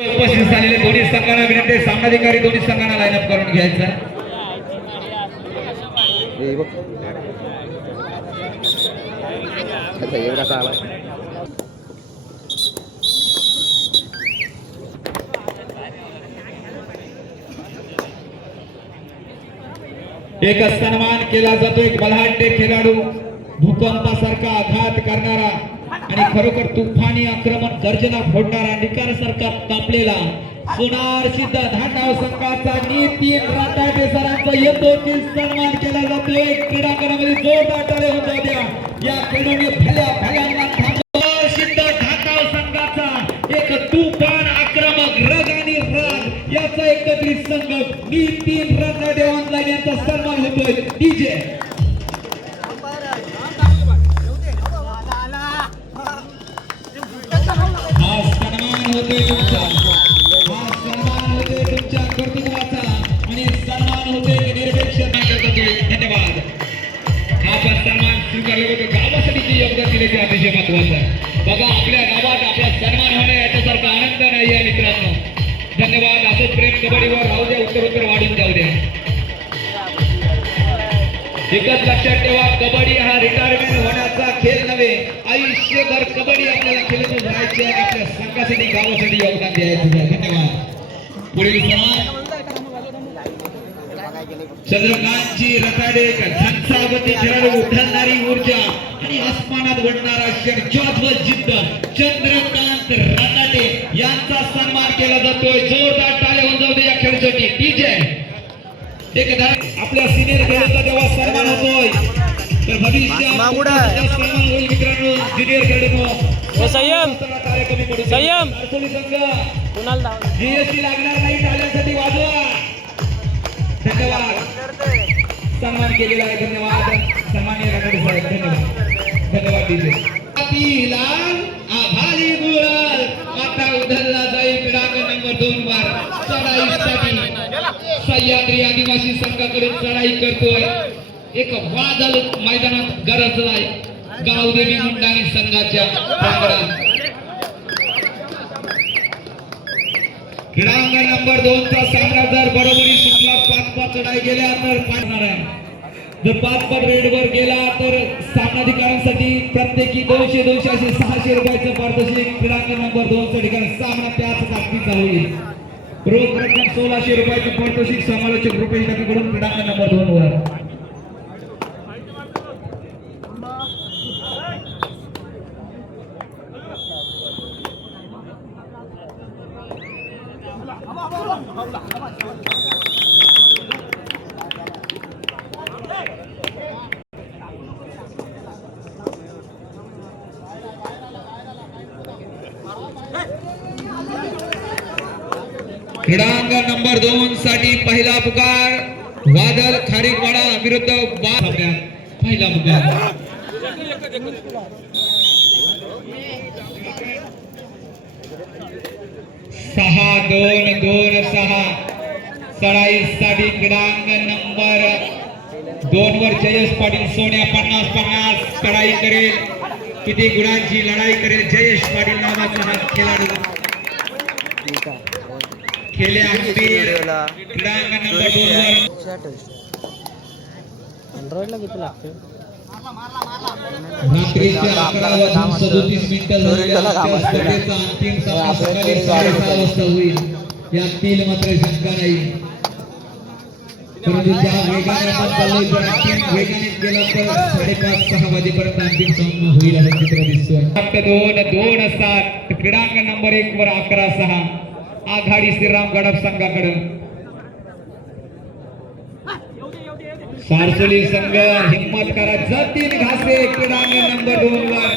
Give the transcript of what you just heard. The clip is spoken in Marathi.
उपस्थित झालेले दोन्ही संघांना विनंती, सामनाधिकारी दोन्ही संघांना लाईनअप करून घ्यायचा। एक सन्मान केला जातो, एक बलाढ्य खेळाडू, भूकंपासारखा आघात करणारा आणि खरोखर तुफानी आक्रमण गर्जना फोडणारा, निकालासारखा तापलेला सोनार सिद्ध धाटाव संघाचा नितीन राताडे सरांचा यथोचित सन्मान केला जातोय। क्रीडांगणामध्ये जोरदार टाळ्या होऊ द्या। या खेळाडूने भल्या सोनार सिद्ध धाटाव संघाचा एक तुफान आक्रमक रग आणि राग याचा एकत्रित संघ नितीन राताडे ऑनलाईन यांचा सन्मान होतोय। डीजे होते तुमच्या कर्तृत्वाचा आणि सन्मान होते निरपेक्ष धन्यवाद। हा सन्मान स्वीकारले होते, गावासाठी योगदान दिले ते अतिशय महत्वाचं आहे। बघा आपल्या गावात आपला सन्मान होणे याच्यासारखा आनंद नाही आहे मित्रांनो। धन्यवाद। असंच प्रेम कबड्डीवर राहू द्या, उत्तरोत्तर वाढून जाऊ द्या। एकच लक्षात ठेवा, कबड्डी हा रिटायरमेंट होण्याचा खेळ नव्हे, आयुष्यभर कबड्डी आपल्याला खेळत राहायची आहे, आपल्या संघासाठी गावासाठी योगदान द्यायचं आहे। धन्यवाद। पुढील सन्मान चंद्रकांतजी रताडे, झंझावती खेळाडू, उठणारी ऊर्जा आणि आसमानात उडणारा क्षण, ज्वाज्वल जिद्द चंद्रकांत रताडे यांचा सन्मान केला जातोय। जोरदार टाळ्या होऊन जाऊ दे या खेळासाठी। डीजे एक आपल्या सिनियर खेळाडूचा जेव्हा सन्मान होतोय तर भविष्यात सन्मान होईल मित्रांनो। ज्युनियर खेळाडूंनो संयम संयम जीएसटी लागणार नाही, टाळ्यांसाठी वाजवा। धन्यवाद। सन्मान केलेला आहे, धन्यवाद सन्माननीय रताडे साहेब, धन्यवाद धन्यवाद। डीजे आभारी गुलाल आता उधळला जाईल क्रीडांगण नंबर 2 वर चढाईसाठी सह्याद्री आदिवासी संघाकडे चढाई करतोय। एक वादळ मैदानात गरजलाय गावदेवी मुंडाणी संघाच्या प्रांगणात। क्रीडांगण नंबर 2 चा सामना जर बरोबरी सुटला, 5-5 चढाई गेल्या तर पाहणार आहे। जर 5-5 रेडवर गेला तर सामनाधिकाऱ्यांसाठी प्रत्येकी 200 असे 600 रुपयाचं पारितोषिक। क्रीडांगण नंबर 2 च्या ठिकाणी सामना त्याच ताकदीचा होईल। रोख रक्कम 1600 रुपयाचं पारितोषिक समालोचक रुपेश कडून क्रीडांगण नंबर 2 वर। क्रीडांगण नंबर 2 साठी पहिला पुकार वादळ खारीकवाडा विरुद्ध पहिला पुकार। 6-2-2-6 चढाईसाठी क्रीडांगण नंबर 2 वर जयेश पाटील सोन्या 50-50 चढाई करेल। किती गुणांची लढाई करेल जयेश पाटील नावाचा हा खेळाडू। खेळले क्रीडांगण नंबर 2 वर अँड्रॉइडला किती लागते? रात्रीच्या 11:37 झालेल्या स्पर्धेचा अंतिम सामना सकाळी 6:30 वाजता होईल, यातील मात्र शंका नाही। परंतु ज्या वेगाने आपण चाललोय जर अंतिम वेगाने गेला तर 5:30-6 वाजेपर्यंत अंतिम सामना होईल असं चित्र दिसतोय। 2-2-7 क्रीडांगण नंबर 1 वर 11-6 आघाडी श्रीराम गडप संघाकडे। सारसोली संघ हिम्मत करा, जतीन घासे क्रीडांगण नंबर 2 वर।